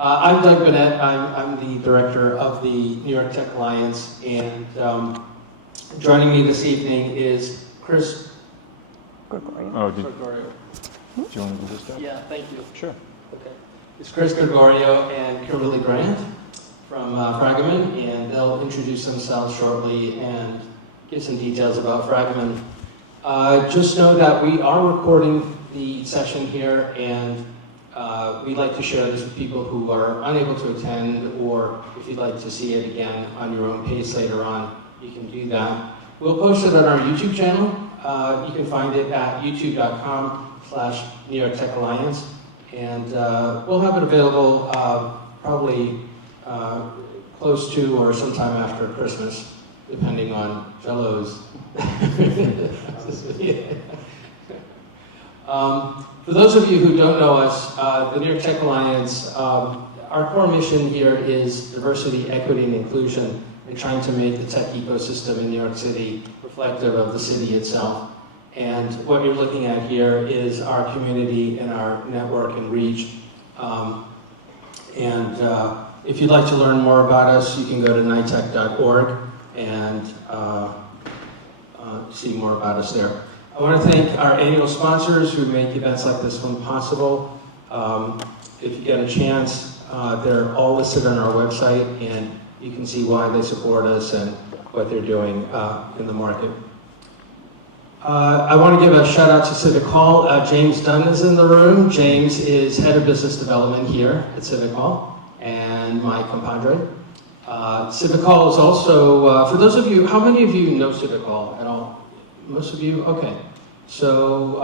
I'm Doug Bennett. I'm the director of the New York Tech Alliance, and joining me this evening is Chris Gregorio. Oh, do Gregorio. you want to do this stuff? Yeah, thank you. Sure. Okay. It's Chris Gregorio and Kimberly Grant from Fragaman, and they'll introduce themselves shortly and give some details about Fragaman. Just know that we are recording the session here, and we'd like to share this with people who are unable to attend, or if you'd like to see it again on your own pace later on, you can do that. We'll post it on our YouTube channel. You can find it at youtube.com/New York Tech Alliance, and we'll have it available probably close to or sometime after Christmas, depending on Jello's. For those of you who don't know us, the New York Tech Alliance, our core mission here is diversity, equity, and inclusion, and trying to make the tech ecosystem in New York City reflective of the city itself. And what you're looking at here is our community and our network and reach. If you'd like to learn more about us, you can go to nitech.org and see more about us there. I want to thank our annual sponsors who make events like this one possible. If you get a chance, they're all listed on our website, and you can see why they support us and what they're doing in the market. I want to give a shout out to Civic Hall. James Dunn is in the room. James is head of business development here at Civic Hall, and my compadre. Civic Hall is also, for those of you, how many of you know Civic Hall at all? Most of you? Okay. So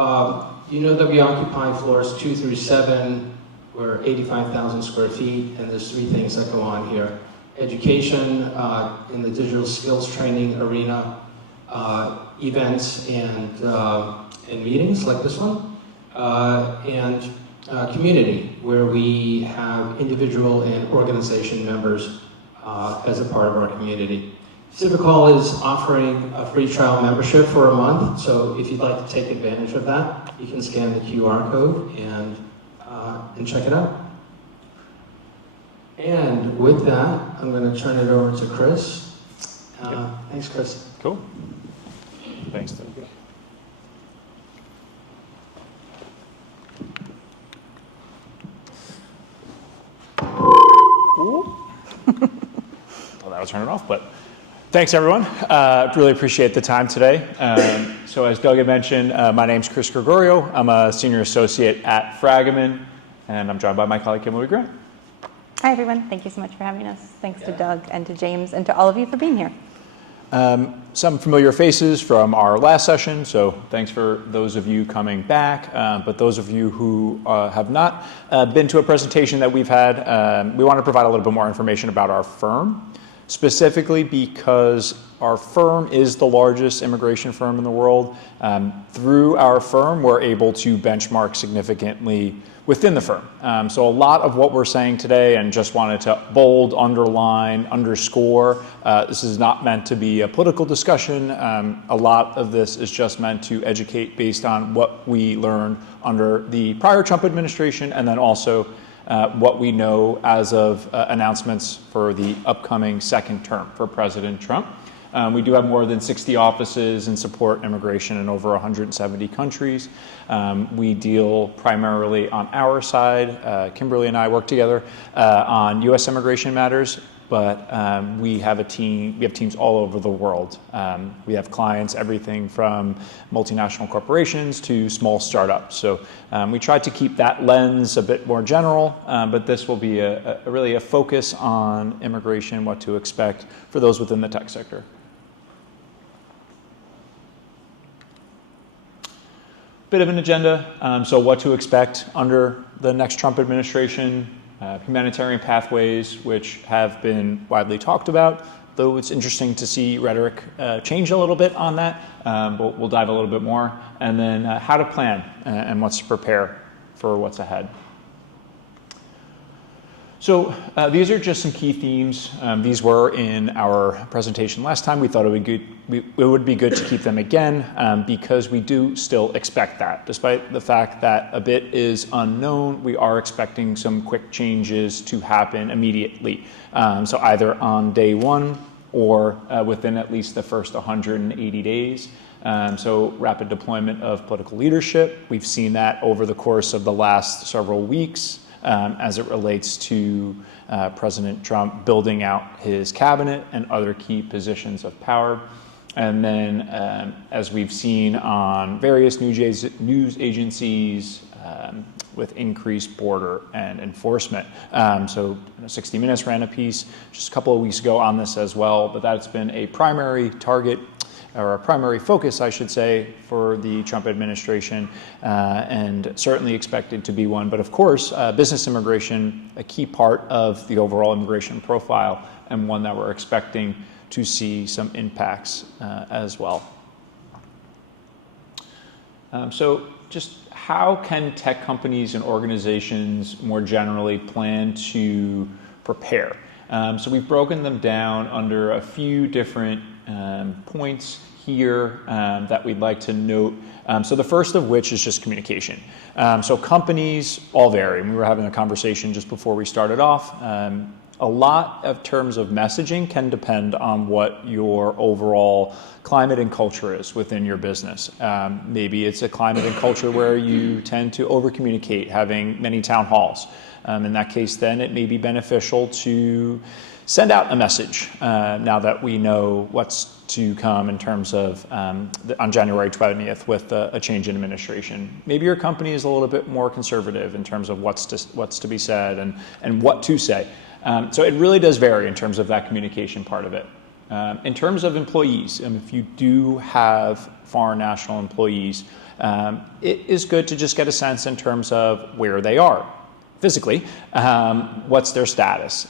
you know that we occupy floors 2 through 7. We're 85,000 square feet, and there's 3 things that go on here. Education in the digital skills training arena, events and meetings like this one, and community, where we have individual and organization members as a part of our community. Civic Hall is offering a free trial membership for a month, so if you'd like to take advantage of that, you can scan the QR code and check it out. And with that, I'm going to turn it over to Chris. Thanks, Chris. Cool. Thanks, Doug. Well, that'll turn it off, but thanks, everyone. Really appreciate the time today. So as Doug had mentioned, my name's Chris Gregorio. I'm a senior associate at Fragaman, and I'm joined by my colleague, Kimberly Grant. Hi, everyone. Thank you so much for having us. Thanks to Doug and to James and to all of you for being here. Some familiar faces from our last session, so thanks for those of you coming back. But those of you who have not been to a presentation that we've had, we want to provide a little bit more information about our firm, specifically because our firm is the largest immigration firm in the world. Through our firm, we're able to benchmark significantly within the firm. So a lot of what we're saying today, and just wanted to bold, underline, underscore, this is not meant to be a political discussion. A lot of this is just meant to educate based on what we learned under the prior Trump administration, and then also what we know as of announcements for the upcoming second term for President Trump. We do have more than 60 offices and support immigration in over 170 countries. We deal primarily on our side. Kimberly and I work together on U.S. immigration matters, but we have teams all over the world. We have clients, everything from multinational corporations to small startups. So we try to keep that lens a bit more general, but this will be really a focus on immigration, what to expect for those within the tech sector. Bit of an agenda, so what to expect under the next Trump administration, humanitarian pathways, which have been widely talked about, though it's interesting to see rhetoric change a little bit on that. We'll dive a little bit more. And then how to plan and what's to prepare for what's ahead. So these are just some key themes. These were in our presentation last time. We thought it would be good to keep them again because we do still expect that. Despite the fact that a bit is unknown, we are expecting some quick changes to happen immediately. So either on day one or within at least the first 180 days. So rapid deployment of political leadership. We've seen that over the course of the last several weeks. As it relates to President Trump building out his cabinet and other key positions of power. And then, as we've seen on various news agencies, with increased border and enforcement. So 60 Minutes ran a piece just a couple of weeks ago on this as well, but that's been a primary target or a primary focus, I should say, for the Trump administration, and certainly expected to be one. But of course, business immigration, a key part of the overall immigration profile, and one that we're expecting to see some impacts as well. So just how can tech companies and organizations more generally plan to prepare? So we've broken them down under a few different points here that we'd like to note. So the first of which is just communication. So companies all vary. We were having a conversation just before we started off. A lot of terms of messaging can depend on what your overall climate and culture is within your business. Maybe it's a climate and culture where you tend to over-communicate, having many town halls. In that case, then it may be beneficial to send out a message now that we know what's to come in terms of on January 20th with a change in administration. Maybe your company is a little bit more conservative in terms of what's to be said and what to say. So it really does vary in terms of that communication part of it. In terms of employees, if you do have foreign national employees, it is good to just get a sense in terms of where they are physically, what's their status,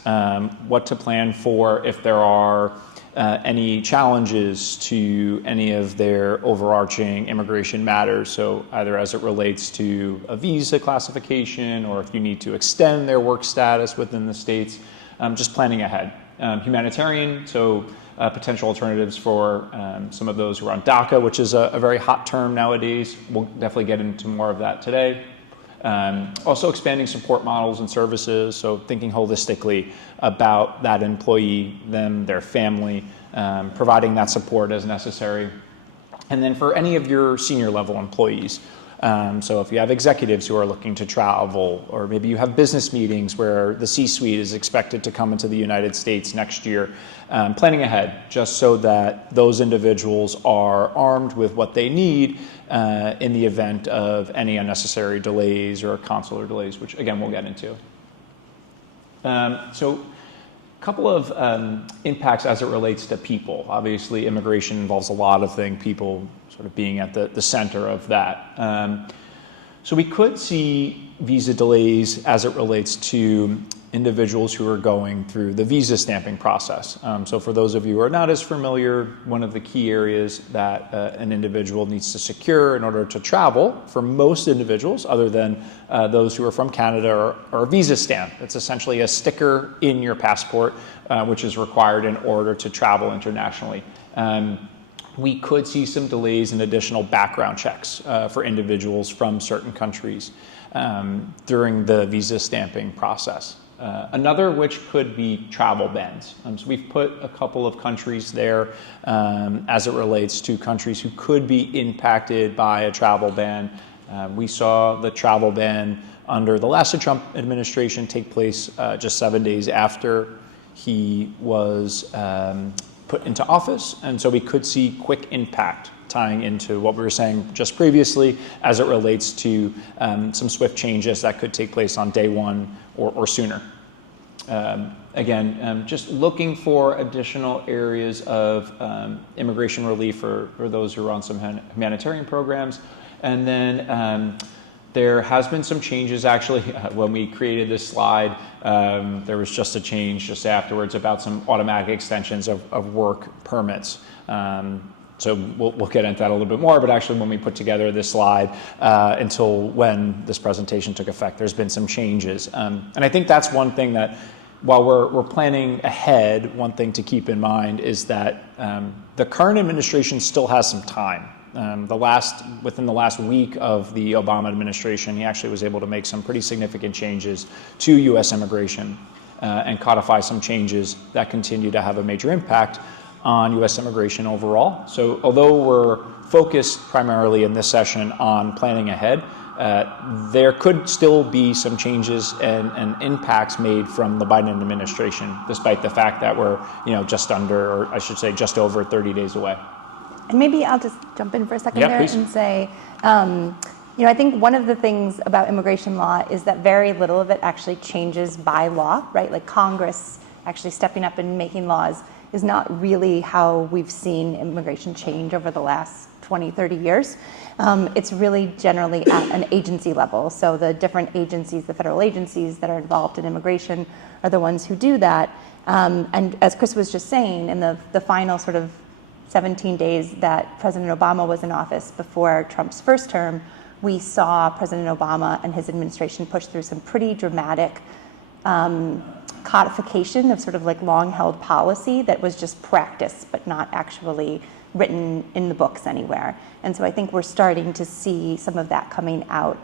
what to plan for if there are any challenges to any of their overarching immigration matters. So either as it relates to a visa classification or if you need to extend their work status within the states, just planning ahead. Humanitarian, so potential alternatives for some of those who are on DACA, which is a very hot term nowadays. We'll definitely get into more of that today. Also expanding support models and services, so thinking holistically about that employee, them, their family, providing that support as necessary. And then for any of your senior level employees, so if you have executives who are looking to travel, or maybe you have business meetings where the C-suite is expected to come into the United States next year, planning ahead just so that those individuals are armed with what they need in the event of any unnecessary delays or consular delays, which again we'll get into. So a couple of impacts as it relates to people. Obviously immigration involves a lot of things, people sort of being at the center of that. So we could see visa delays as it relates to individuals who are going through the visa stamping process. So for those of you who are not as familiar, one of the key areas that an individual needs to secure in order to travel for most individuals, other than those who are from Canada, are a visa stamp. It's essentially a sticker in your passport, which is required in order to travel internationally. We could see some delays in additional background checks for individuals from certain countries during the visa stamping process. Another which could be travel bans. So we've put a couple of countries there as it relates to countries who could be impacted by a travel ban. We saw the travel ban under the last Trump administration take place just 7 days after he was put into office. And so we could see quick impact tying into what we were saying just previously as it relates to some swift changes that could take place on day one or sooner. Again, just looking for additional areas of immigration relief for those who are on some humanitarian programs. And then there has been some changes actually. When we created this slide, there was just a change just afterwards about some automatic extensions of work permits. So we'll get into that a little bit more, but actually when we put together this slide until when this presentation took effect, there's been some changes. And I think that's one thing that, while we're planning ahead, one thing to keep in mind is that the current administration still has some time. Within the last week of the Obama administration, he actually was able to make some pretty significant changes to U.S. immigration and codify some changes that continue to have a major impact on U.S. immigration overall. So although we're focused primarily in this session on planning ahead, there could still be some changes and impacts made from the Biden administration, despite the fact that we're just under, or I should say just over 30 days away. And maybe I'll just jump in for a second Yeah, there please. and say, I think one of the things about immigration law is that very little of it actually changes by law, right? Like Congress actually stepping up and making laws is not really how we've seen immigration change over the last 20, 30 years. It's really generally at an agency level. So the different agencies, the federal agencies that are involved in immigration are the ones who do that. And as Chris was just saying, in the final sort of 17 days that President Obama was in office before Trump's first term, we saw President Obama and his administration push through some pretty dramatic codification of sort of like long-held policy that was just practice, but not actually written in the books anywhere. And so I think we're starting to see some of that coming out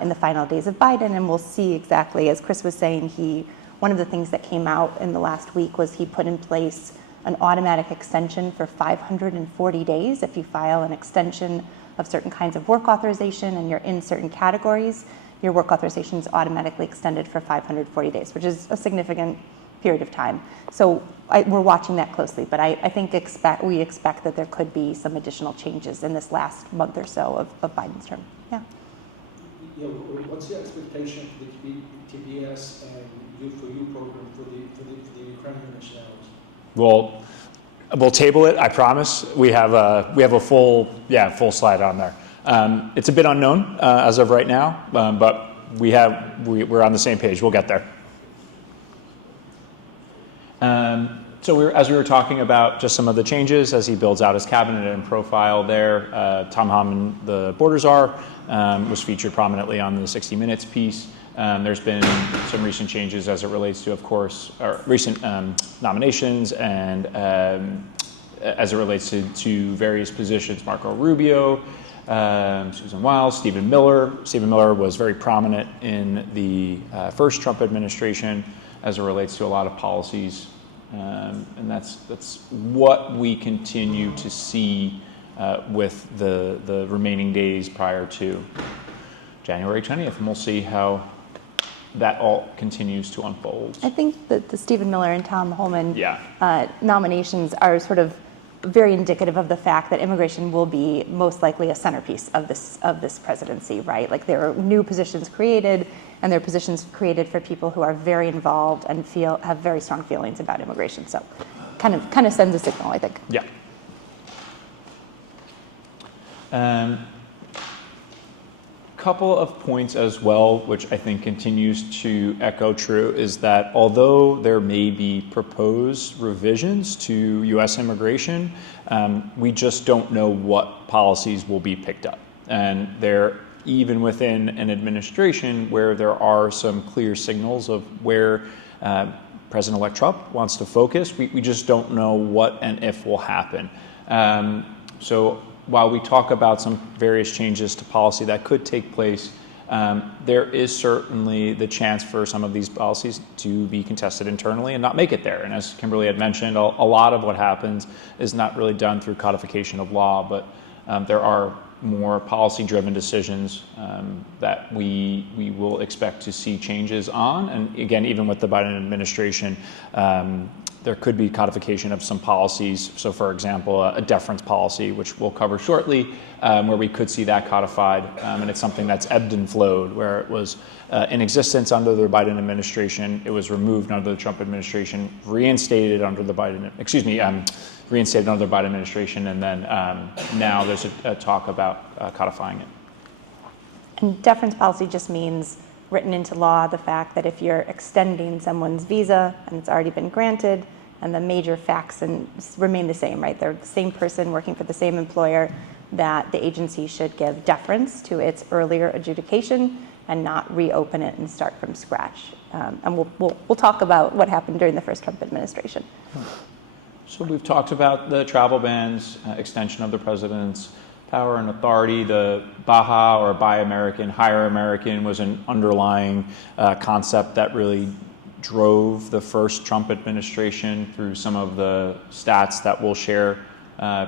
in the final days of Biden, and we'll see exactly, as Chris was saying, one of the things that came out in the last week was he put in place an automatic extension for 540 days. If you file an extension of certain kinds of work authorization and you're in certain categories, your work authorization is automatically extended for 540 days, which is a significant period of time. So we're watching that closely, but I think we expect that there could be some additional changes in this last month or so of Biden's term. Yeah. Yeah, what's your expectation for the TPS and U4U program for the Ukrainian nationalities? Well, we'll table it. I promise. We have a full slide on there. It's a bit unknown as of right now, but we're on the same page. We'll get there. So as we were talking about just some of the changes as he builds out his cabinet and profile there, Tom Hammond, the Borders Czar, was featured prominently on the 60 Minutes piece. There's been some recent changes as it relates to, of course, recent nominations and as it relates to various positions, Marco Rubio, Susan Wiles, Stephen Miller. Stephen Miller was very prominent in the first Trump administration as it relates to a lot of policies. And that's what we continue to see with the remaining days prior to January 20th. And we'll see how that all continues to unfold. I think that the Stephen Miller and Tom Holman Yeah. Nominations are sort of very indicative of the fact that immigration will be most likely a centerpiece of this presidency, right? Like there are new positions created, and there are positions created for people who are very involved and have very strong feelings about immigration. So, kind of sends a signal, I think. Yeah. Couple of points as well, which I think continues to echo true, is that although there may be proposed revisions to U.S. immigration, we just don't know what policies will be picked up. And even within an administration where there are some clear signals of where President-elect Trump wants to focus, we just don't know what and if will happen. So while we talk about some various changes to policy that could take place, there is certainly the chance for some of these policies to be contested internally and not make it there. And as Kimberly had mentioned, a lot of what happens is not really done through codification of law, but there are more policy-driven decisions that we will expect to see changes on. And again, even with the Biden administration, there could be codification of some policies. So for example, a deference policy, which we'll cover shortly, where we could see that codified. And it's something that's ebbed and flowed, where it was in existence under the Biden administration, it was removed under the Trump administration, reinstated under the reinstated under the Biden administration, and then now there's a talk about codifying it. And deference policy just means written into law the fact that if you're extending someone's visa and it's already been granted, And the major facts remain the same, right? They're the same person working for the same employer, that the agency should give deference to its earlier adjudication and not reopen it and start from scratch. And we'll talk about what happened during the first Trump administration. So we've talked about the travel bans, extension of the president's power and authority. The Baja or Buy American, Hire American was an underlying concept that really drove the first Trump administration through some of the stats that we'll share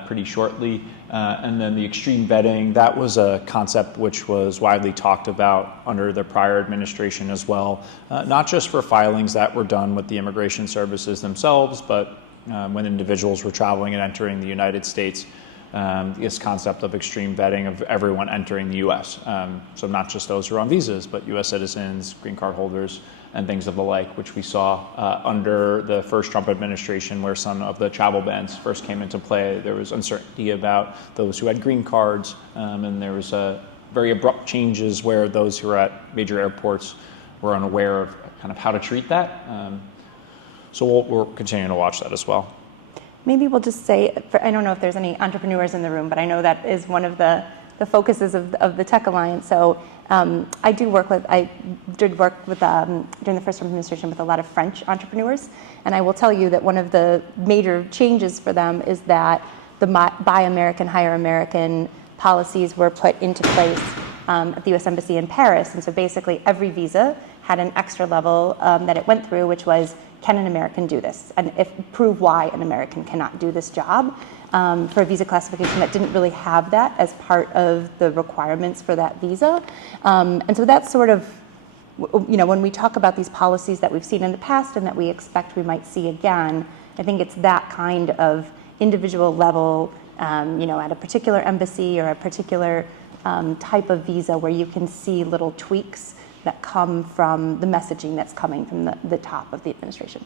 pretty shortly. And then the extreme vetting, that was a concept which was widely talked about under the prior administration as well, not just for filings that were done with the immigration services themselves, but when individuals were traveling and entering the United States, this concept of extreme vetting of everyone entering the U.S. So not just those who are on visas, but U.S. citizens, green card holders, and things of the like, which we saw under the first Trump administration, where some of the travel bans first came into play. There was uncertainty about those who had green cards, and there was very abrupt changes where those who were at major airports were unaware of kind of how to treat that. So we're continuing to watch that as well. Maybe we'll just say, I don't know if there's any entrepreneurs in the room, but I know that is one of the focuses of the Tech Alliance. So I did work with, during the first Trump administration with a lot of French entrepreneurs. And I will tell you that one of the major changes for them is that the Buy American, Hire American policies were put into place at the U.S. Embassy in Paris. And so basically every visa had an extra level that it went through, which was, can an American do this? And prove why an American cannot do this job. For a visa classification that didn't really have that as part of the requirements for that visa. And so that's sort of, when we talk about these policies that we've seen in the past and that we expect we might see again, I think it's that kind of individual level, at a particular embassy or a particular type of visa where you can see little tweaks that come from the messaging that's coming from the top of the administration.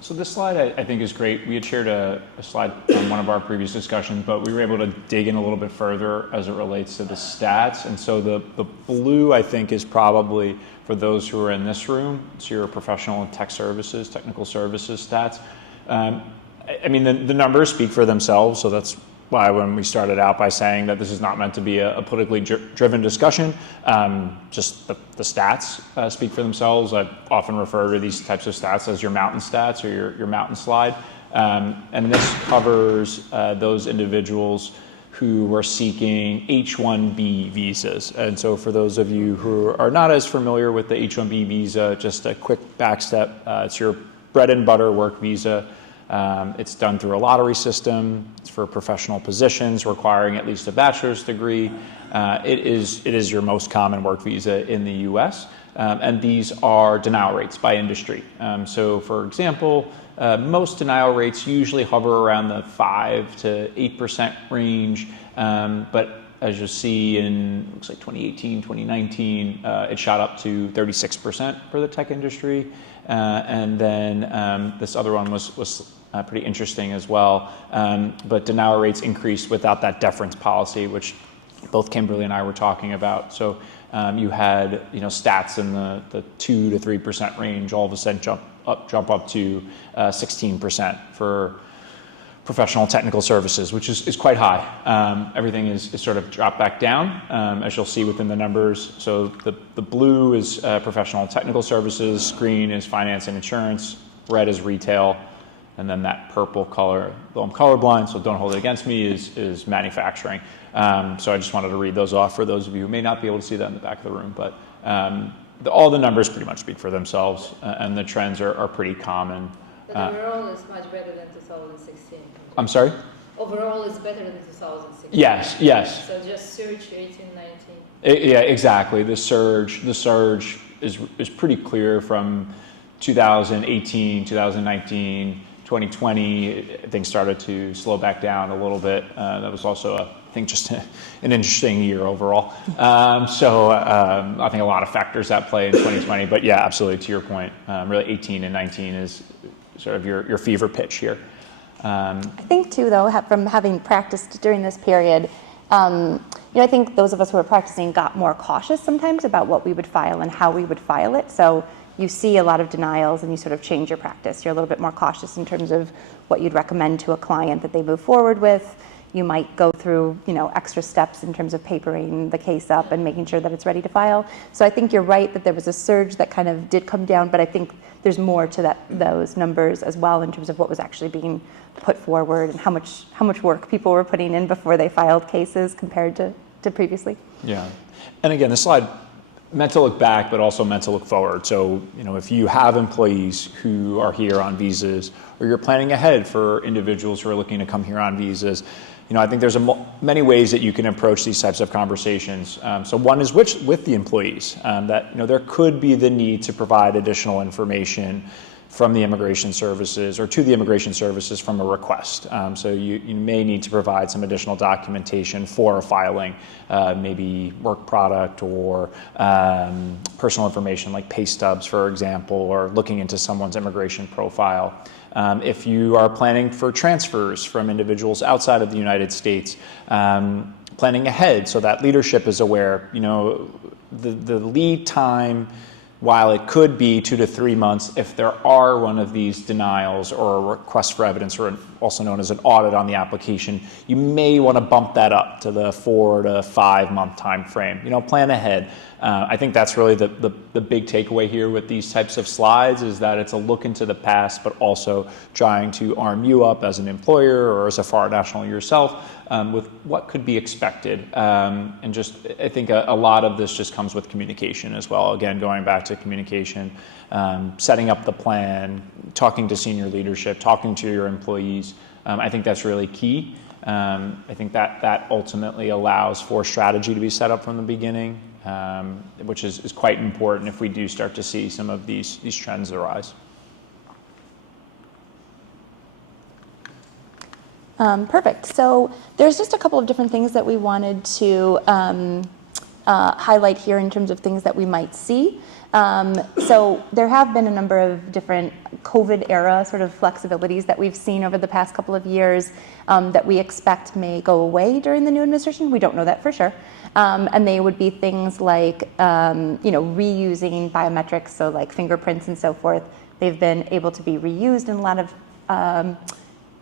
So this slide I think is great. We had shared a slide on one of our previous discussions, but we were able to dig in a little bit further as it relates to the stats. And so the blue, I think, is probably for those who are in this room. It's your professional and technical services stats. I mean, the numbers speak for themselves, so that's why when we started out by saying that this is not meant to be a politically driven discussion, just the stats speak for themselves. I often refer to these types of stats as your mountain stats or your mountain slide. And this covers those individuals who were seeking H-1B visas. And so for those of you who are not as familiar with the H-1B visa, just a quick back step, it's your bread and butter work visa. It's done through a lottery system. It's for professional positions requiring at least a bachelor's degree. It is your most common work visa in the U.S. And these are denial rates by industry. So for example, most denial rates usually hover around the 5 to 8% range. But as you'll see in, looks like 2018, 2019, it shot up to 36% for the tech industry. And then this other one was pretty interesting as well. But denial rates increased without that deference policy, which both Kimberly and I were talking about. So you had stats in the 2 to 3% range all of a sudden jump up to 16% for professional technical services, which is quite high. Everything is sort of dropped back down, as you'll see within the numbers. So the blue is professional technical services, green is finance and insurance, red is retail, and then that purple color, though I'm colorblind, so don't hold it against me, is manufacturing. So I just wanted to read those off for those of you who may not be able to see that in the back of the room. But all the numbers pretty much speak for themselves, and the trends are pretty common. But overall, it's much better than 2016. I'm sorry? Overall, it's better than 2016. Yes. So just surge 18, 19. Yeah, exactly. The surge is pretty clear from 2018, 2019, 2020. Things started to slow back down a little bit. That was also, I think, just an interesting year overall. So I think a lot of factors at play in 2020. But yeah, absolutely, to your point, really 18 and 19 is sort of your fever pitch here. I think too, though, from having practiced during this period, I think those of us who are practicing got more cautious sometimes about what we would file and how we would file it. So you see a lot of denials and you sort of change your practice. You're a little bit more cautious in terms of what you'd recommend to a client that they move forward with. You might go through, extra steps in terms of papering the case up and making sure that it's ready to file. So I think you're right that there was a surge that kind of did come down, but I think there's more to those numbers as well in terms of what was actually being put forward and how much work people were putting in before they filed cases compared to previously. Yeah. And again, this slide meant to look back, but also meant to look forward. So, if you have employees who are here on visas, or you're planning ahead for individuals who are looking to come here on visas, I think there's many ways that you can approach these types of conversations. So one is with the employees, that there could be the need to provide additional information from the immigration services or to the immigration services from a request. So you may need to provide some additional documentation for a filing, maybe work product or personal information like pay stubs, for example, or looking into someone's immigration profile. If you are planning for transfers from individuals outside of the United States, planning ahead so that leadership is aware, the lead time, while it could be 2 to 3 months, if there are one of these denials or a request for evidence, or also known as an audit on the application, you may want to bump that up to the 4 to 5 month time frame. Plan ahead. I think that's really the big takeaway here with these types of slides, is that it's a look into the past, but also trying to arm you up as an employer or as a foreign national yourself with what could be expected. And just, I think a lot of this just comes with communication as well. Again, going back to communication, setting up the plan, talking to senior leadership, talking to your employees. I think that's really key. I think that ultimately allows for strategy to be set up from the beginning, which is quite important if we do start to see some of these trends arise. Perfect. So there's just a couple of different things that we wanted to highlight here in terms of things that we might see. So there have been a number of different COVID era sort of flexibilities that we've seen over the past couple of years that we expect may go away during the new administration. We don't know that for sure. And they would be things like, reusing biometrics, so like fingerprints and so forth. They've been able to be reused in a lot of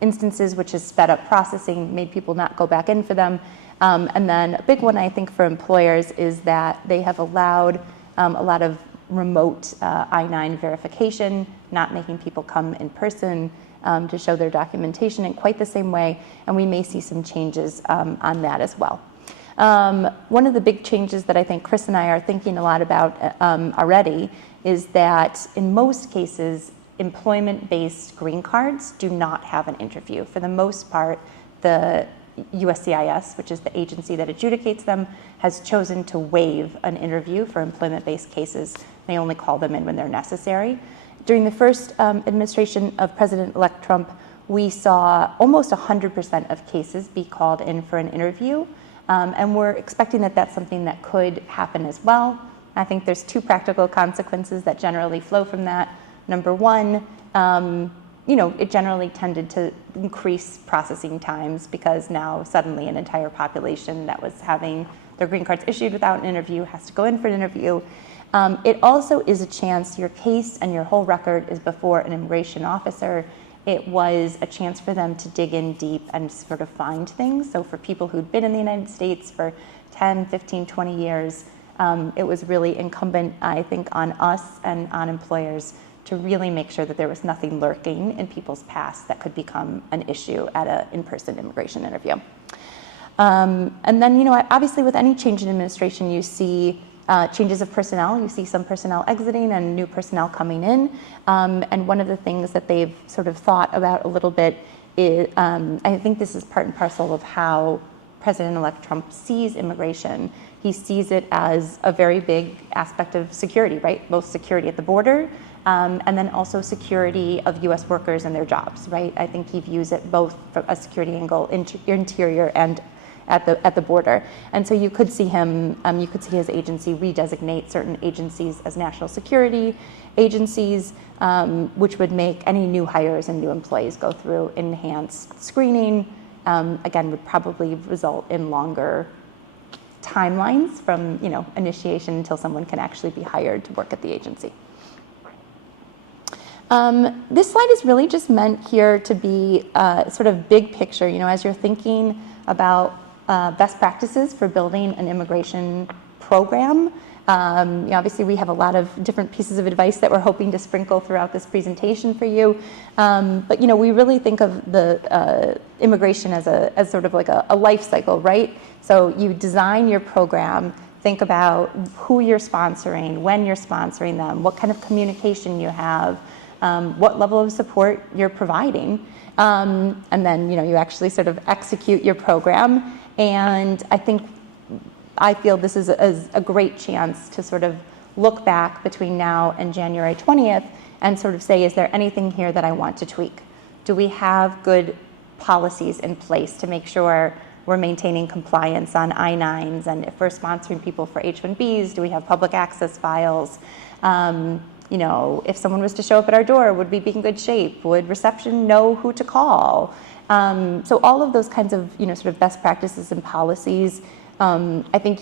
instances, which has sped up processing, made people not go back in for them. And then a big one, I think, for employers is that they have allowed a lot of remote I-9 verification, not making people come in person to show their documentation in quite the same way. And we may see some changes on that as well. One of the big changes that I think Chris and I are thinking a lot about already is that in most cases, employment-based green cards do not have an interview. For the most part, the USCIS, which is the agency that adjudicates them, has chosen to waive an interview for employment-based cases. They only call them in when they're necessary. During the first administration of President-elect Trump, we saw almost 100% of cases be called in for an interview, and we're expecting that that's something that could happen as well. I think there's 2 practical consequences that generally flow from that. Number one, it generally tended to increase processing times because now suddenly an entire population that was having their green cards issued without an interview has to go in for an interview. It also is a chance, your case and your whole record is before an immigration officer. It was a chance for them to dig in deep and sort of find things. So for people who'd been in the United States for 10, 15, 20 years, it was really incumbent, I think, on us and on employers to really make sure that there was nothing lurking in people's past that could become an issue at an in-person immigration interview. And then, obviously with any change in administration, you see changes of personnel. You see some personnel exiting and new personnel coming in. And one of the things that they've sort of thought about a little bit is, I think this is part and parcel of how President-elect Trump sees immigration. He sees it as a very big aspect of security, right? Both security at the border, and then also security of U.S. workers and their jobs, right? I think he views it both from a security angle, interior and at the border. And so you could see him, you could see his agency redesignate certain agencies as national security agencies, which would make any new hires and new employees go through enhanced screening, again, would probably result in longer timelines from initiation until someone can actually be hired to work at the agency. This slide is really just meant here to be sort of big picture, as you're thinking about best practices for building an immigration program. Obviously, we have a lot of different pieces of advice that we're hoping to sprinkle throughout this presentation for you. But we really think of the immigration as sort of like a life cycle, right? So you design your program, think about who you're sponsoring, when you're sponsoring them, what kind of communication you have, what level of support you're providing, and then you actually sort of execute your program. And I feel this is a great chance to sort of look back between now and January 20th and sort of say, is there anything here that I want to tweak? Do we have good policies in place to make sure we're maintaining compliance on I-9s? And if we're sponsoring people for H-1Bs, do we have public access files? If someone was to show up at our door, would we be in good shape? Would reception know who to call? So all of those kinds of, sort of best practices and policies, I think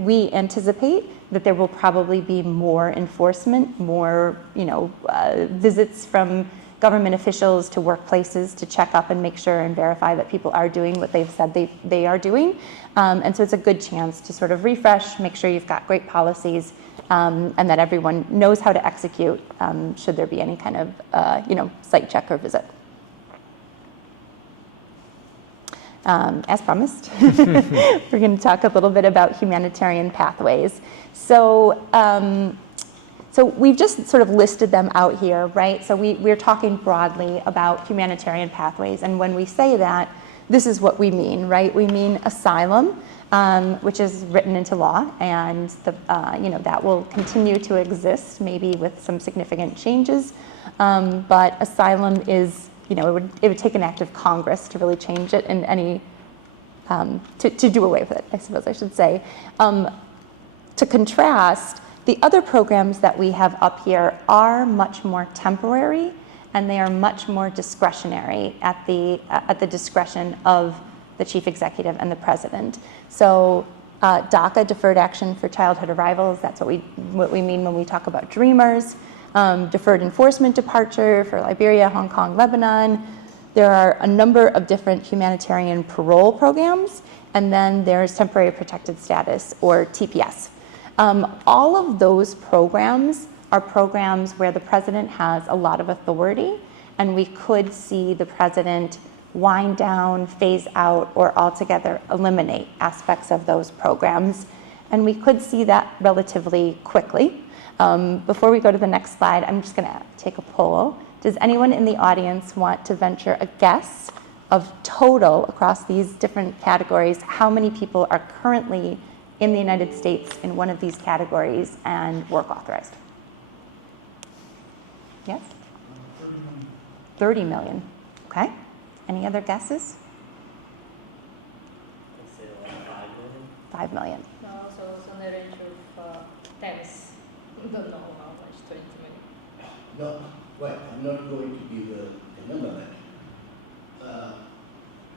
we anticipate that there will probably be more enforcement, more, visits from government officials to workplaces to check up and make sure and verify that people are doing what they've said they are doing. And so it's a good chance to sort of refresh, make sure you've got great policies, and that everyone knows how to execute should there be any kind of, site check or visit. As promised, we're going to talk a little bit about humanitarian pathways. So we've just sort of listed them out here, right? So we're talking broadly about humanitarian pathways, and when we say that, this is what we mean, right? We mean asylum, which is written into law, and that will continue to exist, maybe with some significant changes. But asylum is, it would take an act of Congress to really change it in any, to do away with it, I suppose I should say. To contrast, the other programs that we have up here are much more temporary, and they are much more discretionary at the discretion of the chief executive and the president. So DACA, Deferred Action for Childhood Arrivals, that's what we mean when we talk about Dreamers. Deferred Enforcement Departure for Liberia, Hong Kong, Lebanon. There are a number of different humanitarian parole programs, and then there's Temporary Protected Status, or TPS. All of those programs are programs where the president has a lot of authority, and we could see the president wind down, phase out, or altogether eliminate aspects of those programs. And we could see that relatively quickly. Before we go to the next slide, I'm just going to take a poll. Does anyone in the audience want to venture a guess of total across these different categories, how many people are currently in the United States in one of these categories and work authorized? Yes? 30 million. Okay. Any other guesses? I'd say like 5 million. 5 million. No, so it's on the range of tens. Don't know how much, 20 million. No, well, I'm not going to give the number, but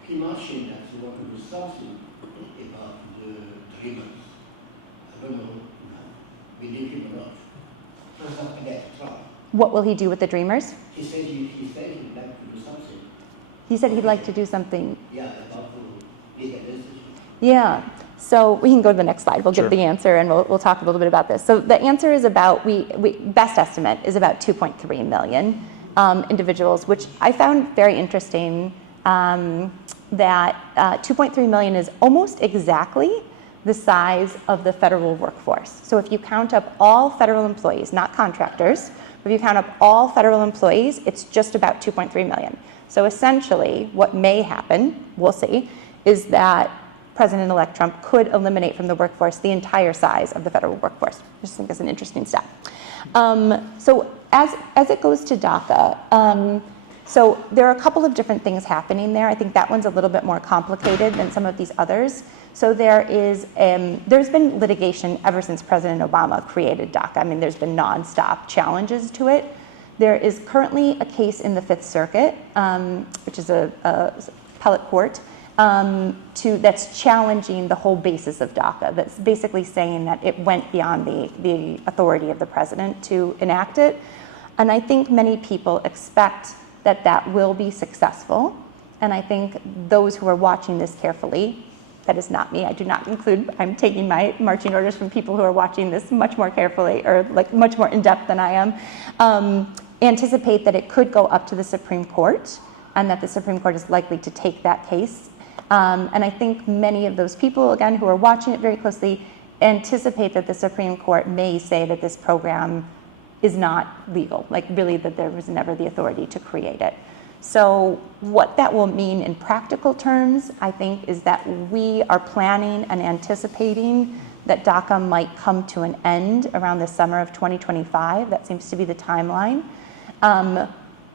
he mentioned that he wanted to do something about the dreamers. I don't know, believe him or not. For example, against Trump. What will he do with the Dreamers? He said he'd like to do something. He said he'd like to do something. Yeah, about legalization. Yeah. So we can go to the next slide. We'll Sure. get the answer, and we'll talk a little bit about this. So the answer is about, best estimate is about 2.3 million individuals, which I found very interesting, that 2.3 million is almost exactly the size of the federal workforce. So if you count up all federal employees, not contractors, but if you count up all federal employees, it's just about 2.3 million. So essentially, what may happen, we'll see, is that President-elect Trump could eliminate from the workforce the entire size of the federal workforce. I just think that's an interesting step. So as it goes to DACA, so there are a couple of different things happening there. I think that one's a little bit more complicated than some of these others. So there's been litigation ever since President Obama created DACA. I mean, there's been nonstop challenges to it. There is currently a case in the Fifth Circuit, which is a appellate court that's challenging the whole basis of DACA, that's basically saying that it went beyond the authority of the president to enact it. And I think many people expect that that will be successful. And I think those who are watching this carefully, that is not me, I do not include, I'm taking my marching orders from people who are watching this much more carefully, or like much more in depth than I am, anticipate that it could go up to the Supreme Court, and that the Supreme Court is likely to take that case. And I think many of those people, again, who are watching it very closely, anticipate that the Supreme Court may say that this program is not legal, like really that there was never the authority to create it. So what that will mean in practical terms, I think, is that we are planning and anticipating that DACA might come to an end around the summer of 2025. That seems to be the timeline.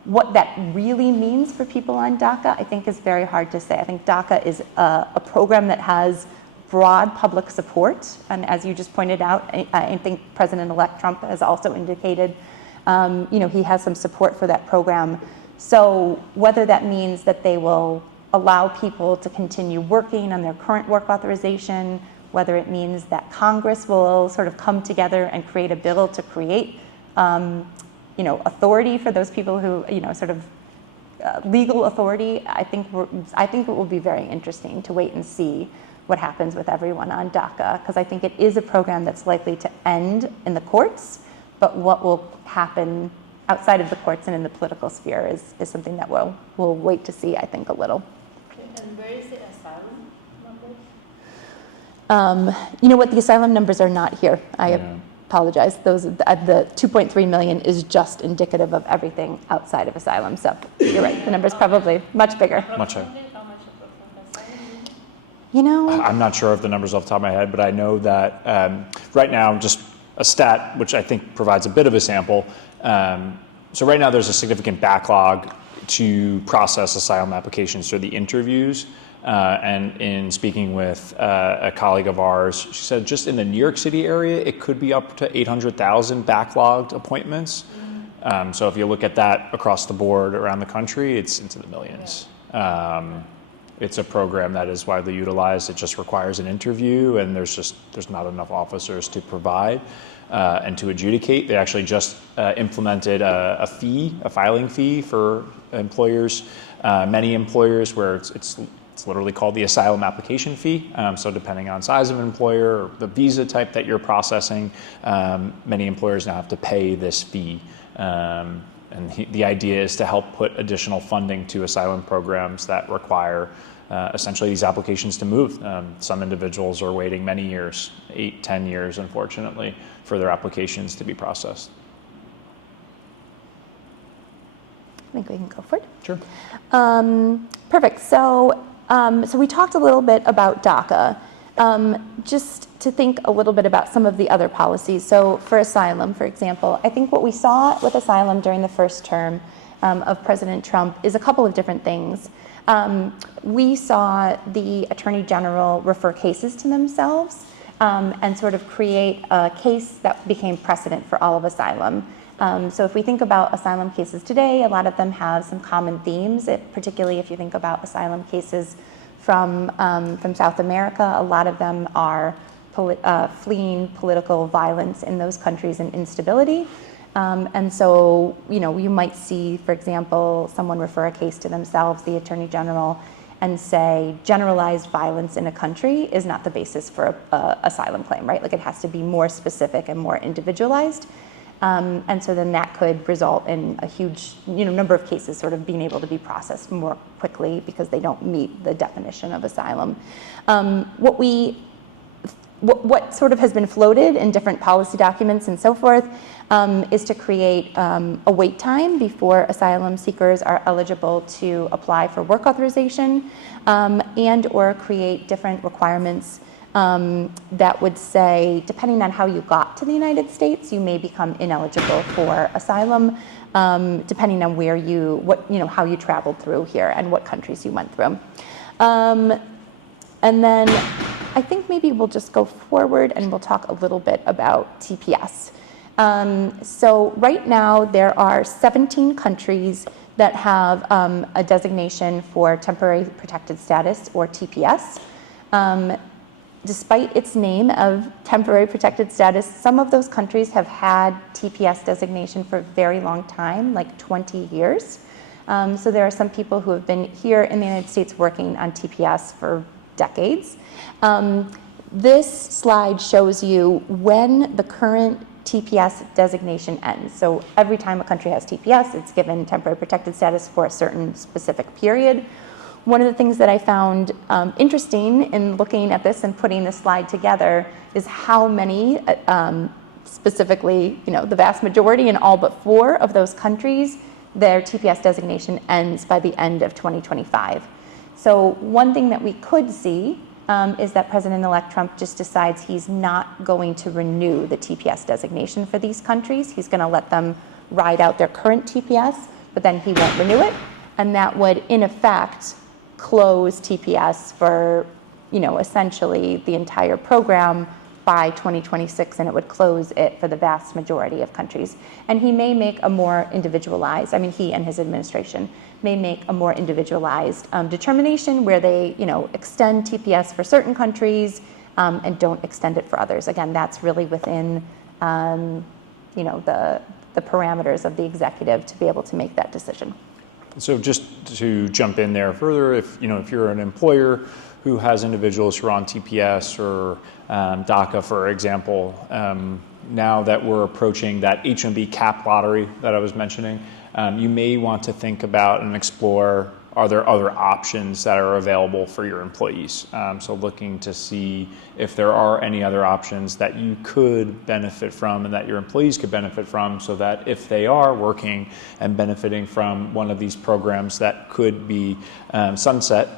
What that really means for people on DACA, I think, is very hard to say. I think DACA is a program that has broad public support, and as you just pointed out, I think President-elect Trump has also indicated, he has some support for that program. So whether that means that they will allow people to continue working on their current work authorization, whether it means that Congress will sort of come together and create a bill to create, authority for those people who, legal authority, I think it will be very interesting to wait and see what happens with everyone on DACA, because I think it is a program that's likely to end in the courts, but what will happen outside of the courts and in the political sphere is something that we'll wait to see, I think, a little. Okay. And where is the asylum numbers? You know what, the asylum numbers are not here. I apologize. Those the 2.3 million is just indicative of everything outside of asylum. So you're right, the number's probably much bigger. Much higher. How much of asylum? You know, I'm not sure of the numbers off the top of my head, but I know that right now, just a stat, which I think provides a bit of a sample. So right now there's a significant backlog to process asylum applications through the interviews. And in speaking with a colleague of ours, she said just in the New York City area, it could be up to 800,000 backlogged appointments. So if you look at that across the board around the country, it's into the millions. It's a program that is widely utilized. It just requires an interview, and there's not enough officers to provide and to adjudicate. They actually just implemented a filing fee for employers, many employers, where it's literally called the asylum application fee. So depending on size of employer or the visa type that you're processing, many employers now have to pay this fee. And the idea is to help put additional funding to asylum programs that require essentially these applications to move. Some individuals are waiting many years, 8-10 years, unfortunately, for their applications to be processed. I think we can go for it. Sure. Perfect. So we talked a little bit about DACA. Just to think a little bit about some of the other policies. So for asylum, for example, I think what we saw with asylum during the first term of President Trump is a couple of different things. We saw the Attorney General refer cases to themselves and sort of create a case that became precedent for all of asylum. So if we think about asylum cases today, a lot of them have some common themes, particularly if you think about asylum cases from South America. A lot of them are fleeing political violence in those countries and instability. And so, you might see, for example, someone refer a case to themselves, the Attorney General, and say generalized violence in a country is not the basis for a asylum claim, right? Like it has to be more specific and more individualized. And so then that could result in a huge number of cases sort of being able to be processed more quickly because they don't meet the definition of asylum. What sort of has been floated in different policy documents and so forth is to create a wait time before asylum seekers are eligible to apply for work authorization and or create different requirements that would say, depending on how you got to the United States, you may become ineligible for asylum, depending on how you traveled through here and what countries you went through. And then I think maybe we'll just go forward and we'll talk a little bit about TPS. So right now there are 17 countries that have a designation for temporary protected status, or TPS. Despite its name of temporary protected status, some of those countries have had TPS designation for a very long time, like 20 years. So there are some people who have been here in the United States working on TPS for decades. This slide shows you when the current TPS designation ends. So every time a country has TPS, it's given temporary protected status for a certain specific period. One of the things that I found interesting in looking at this and putting this slide together is how many, specifically, the vast majority in all but 4 of those countries, their TPS designation ends by the end of 2025. So one thing that we could see is that President-elect Trump just decides he's not going to renew the TPS designation for these countries. He's going to let them ride out their current TPS, but then he won't renew it. And that would, in effect, close TPS for, essentially the entire program by 2026, and it would close it for the vast majority of countries. And he may make a more individualized, he and his administration may make a more individualized determination where they, extend TPS for certain countries and don't extend it for others. Again, that's really within, the parameters of the executive to be able to make that decision. So just to jump in there further, if you're an employer who has individuals who are on TPS or DACA, for example, now that we're approaching that H-1B cap lottery that I was mentioning, you may want to think about and explore, are there other options that are available for your employees? So looking to see if there are any other options that you could benefit from and that your employees could benefit from, so that if they are working and benefiting from one of these programs that could be sunset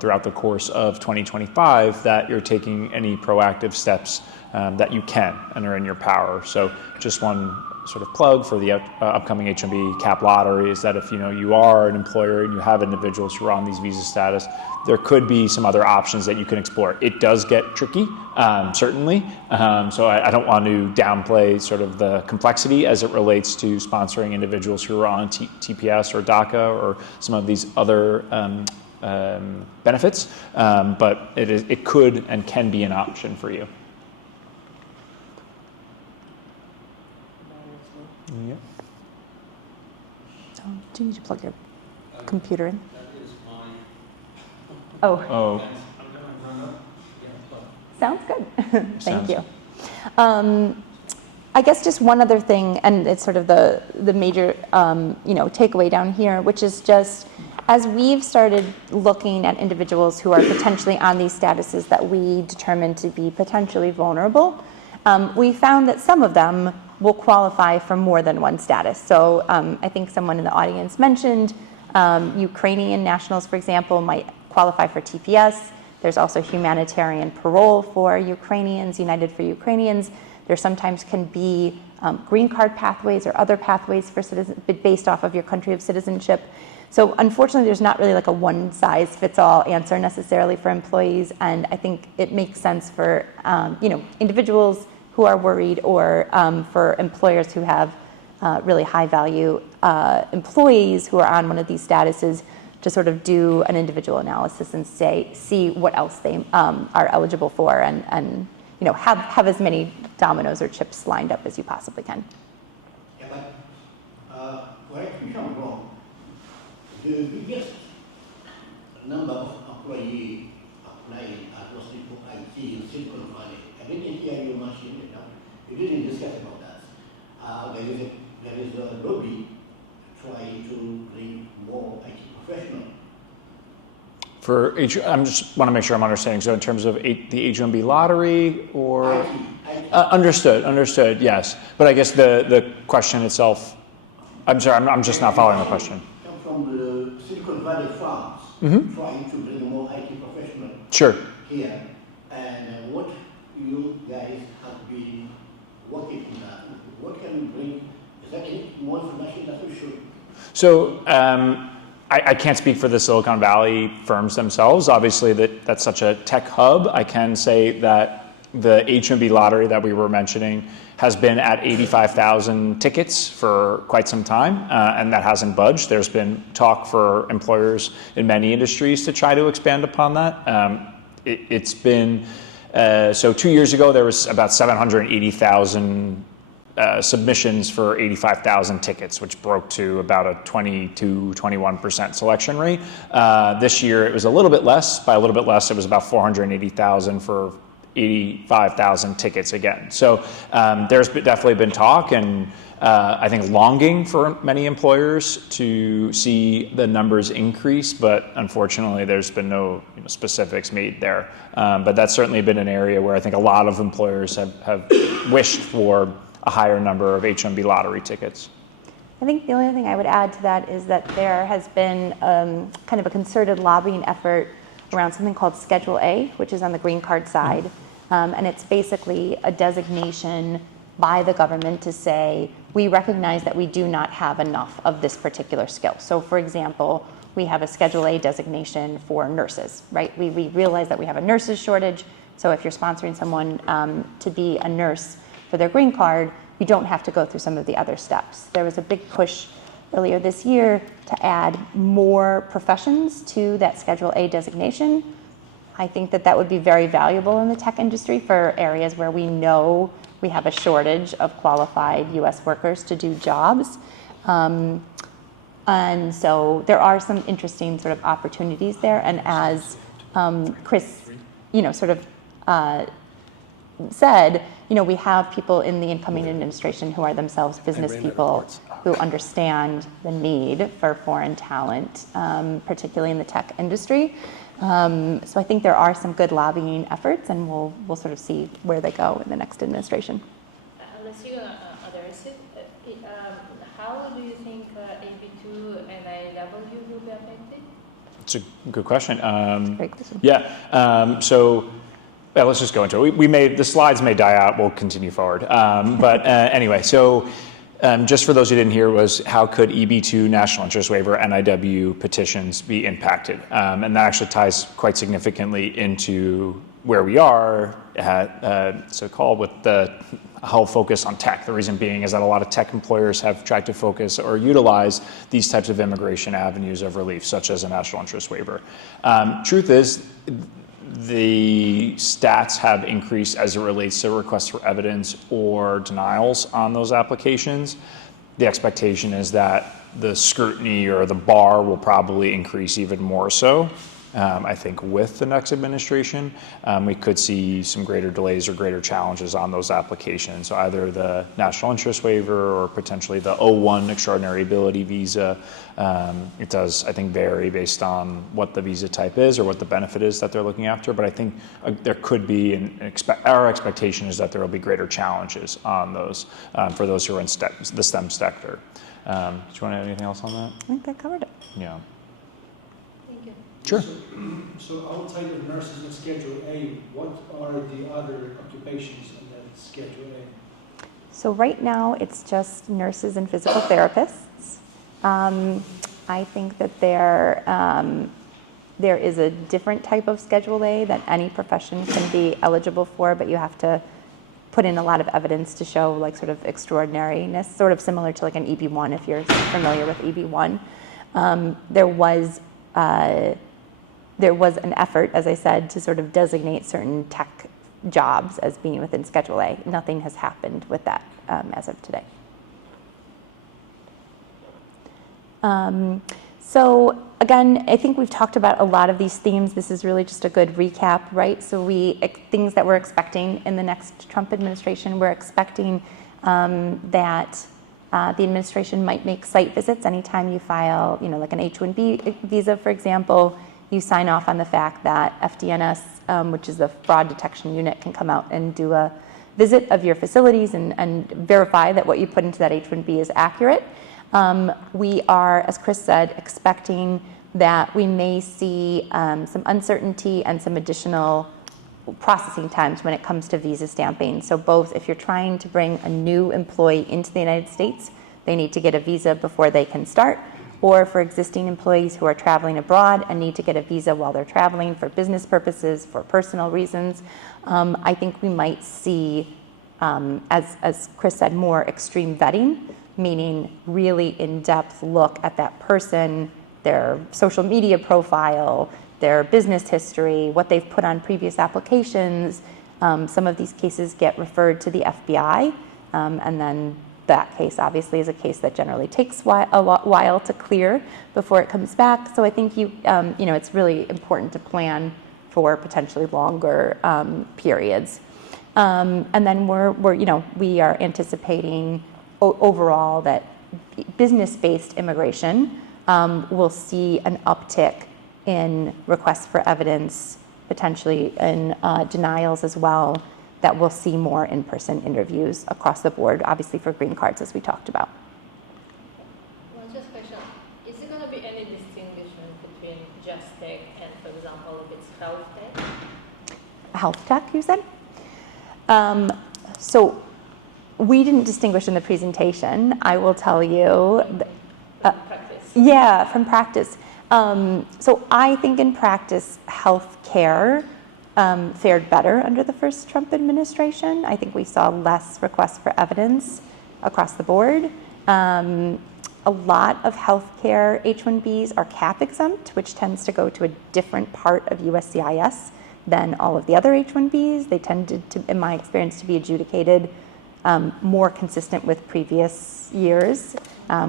throughout the course of 2025, that you're taking any proactive steps that you can and are in your power. So just one sort of plug for the upcoming H-1B cap lottery is that if you are an employer and you have individuals who are on these visa status, there could be some other options that you can explore. It does get tricky, certainly. So I don't want to downplay sort of the complexity as it relates to sponsoring individuals who are on TPS or DACA or some of these other benefits, but it could and can be an option for you. Yeah. Do you need to plug your computer in? That is mine. Oh, sounds good. Thank you. I guess just one other thing, and it's sort of the major takeaway down here, which is just as we've started looking at individuals who are potentially on these statuses that we determined to be potentially vulnerable, we found that some of them will qualify for more than one status. So I think someone in the audience mentioned Ukrainian nationals, for example, might qualify for TPS. There's also humanitarian parole for Ukrainians, United for Ukrainians. There sometimes can be green card pathways or other pathways for based off of your country of citizenship. So unfortunately, there's not really like a one-size-fits-all answer necessarily for employees, and I think it makes sense for individuals who are worried, or for employers who have really high-value employees who are on one of these statuses, to sort of do an individual analysis and see what else they are eligible for, and have as many dominoes or chips lined up as you possibly can. Yeah, but correct me if I'm wrong. The biggest number of employees applying at those people IT in Silicon Valley, I didn't hear you mention it. You didn't discuss about that. There is a lobby trying to bring more IT professionals. I just want to make sure I'm understanding. So in terms of the H-1B lottery, or IT. Understood. Yes, but I guess the question itself. I'm sorry. I'm just not following the question. Come from the Silicon Valley farms, trying to bring more IT professionals. Sure. Here, and what you guys have been working on that. What can you bring? Is there any more information that we should? So I can't speak for the Silicon Valley firms themselves. Obviously, that's such a tech hub. I can say that the H-1B lottery that we were mentioning has been at 85,000 tickets for quite some time, and that hasn't budged. There's been talk for employers in many industries to try to expand upon that. It's been, so 2 years ago, there was about 780,000 submissions for 85,000 tickets, which broke to about a 22-21% selection rate. This year, it was a little bit less. By a little bit less, it was about 480,000 for 85,000 tickets again. So there's definitely been talk and I think longing for many employers to see the numbers increase, but unfortunately there's been no specifics made there. But that's certainly been an area where I think a lot of employers have wished for a higher number of H-1B lottery tickets. I think the only thing I would add to that is that there has been kind of a concerted lobbying effort around something called Schedule A, which is on the green card side. And it's basically a designation by the government to say, we recognize that we do not have enough of this particular skill. So for example, we have a Schedule A designation for nurses, right? We realize that we have a nurses shortage. So if you're sponsoring someone to be a nurse for their green card, you don't have to go through some of the other steps. There was a big push earlier this year to add more professions to that Schedule A designation. I think that would be very valuable in the tech industry for areas where we know we have a shortage of qualified US workers to do jobs. And so there are some interesting sort of opportunities there. And as Chris, sort of said, we have people in the incoming administration who are themselves business people who understand the need for foreign talent, particularly in the tech industry. So I think there are some good lobbying efforts, and we'll sort of see where they go in the next administration. Unless you're going to address it, how do you think AB2 and IW will be affected? It's a good question. Great question. Yeah. Let's just go into it. The slides may die out. We'll continue forward. But anyway, so just for those who didn't hear, was how could EB2 National Interest Waiver NIW petitions be impacted? And that actually ties quite significantly into where we are so-called with the whole focus on tech. The reason being is that a lot of tech employers have tried to focus or utilize these types of immigration avenues of relief, such as a national interest waiver. Truth is, the stats have increased as it relates to requests for evidence or denials on those applications. The expectation is that the scrutiny or the bar will probably increase even more so. I think with the next administration, we could see some greater delays or greater challenges on those applications. So either the national interest waiver or potentially the O1 extraordinary ability visa. It does, I think, vary based on what the visa type is or what the benefit is that they're looking after. But I think there could be, our expectation is that there will be greater challenges on those for those who are in the STEM sector. Do you want to add anything else on that? I think that covered it. Yeah. Thank you. Sure. So outside of nurses in Schedule A, what are the other occupations in that Schedule A? So right now, it's just nurses and physical therapists. I think that there is a different type of Schedule A that any profession can be eligible for, but you have to put in a lot of evidence to show like sort of extraordinariness, sort of similar to like an EB1 if you're familiar with EB1. There was an effort, as I said, to sort of designate certain tech jobs as being within Schedule A. Nothing has happened with that as of today. So again, I think we've talked about a lot of these themes. This is really just a good recap, right? So things that we're expecting in the next Trump administration, we're expecting that the administration might make site visits anytime you file, like an H-1B visa, for example. You sign off on the fact that FDNS, which is the fraud detection unit, can come out and do a visit of your facilities and verify that what you put into that H-1B is accurate. We are, as Chris said, expecting that we may see some uncertainty and some additional processing times when it comes to visa stamping. So both if you're trying to bring a new employee into the United States, they need to get a visa before they can start, or for existing employees who are traveling abroad and need to get a visa while they're traveling for business purposes, for personal reasons. I think we might see, as Chris said, more extreme vetting, meaning really in-depth look at that person, their social media profile, their business history, what they've put on previous applications. Some of these cases get referred to the FBI, and then that case obviously is a case that generally takes a while to clear before it comes back. So I think it's really important to plan for potentially longer periods. And then we are anticipating overall that business-based immigration will see an uptick in requests for evidence, potentially in denials as well, that we'll see more in-person interviews across the board, obviously for green cards, as we talked about. One just question. Is there going to be any distinguishment between just tech and, for example, if it's health tech? Health tech, you said? So we didn't distinguish in the presentation. I will tell you. Practice. Yeah, from practice. So I think in practice, healthcare fared better under the first Trump administration. I think we saw less requests for evidence across the board. A lot of healthcare H-1Bs are CAP exempt, which tends to go to a different part of USCIS than all of the other H-1Bs. They tended to, in my experience, to be adjudicated more consistent with previous years.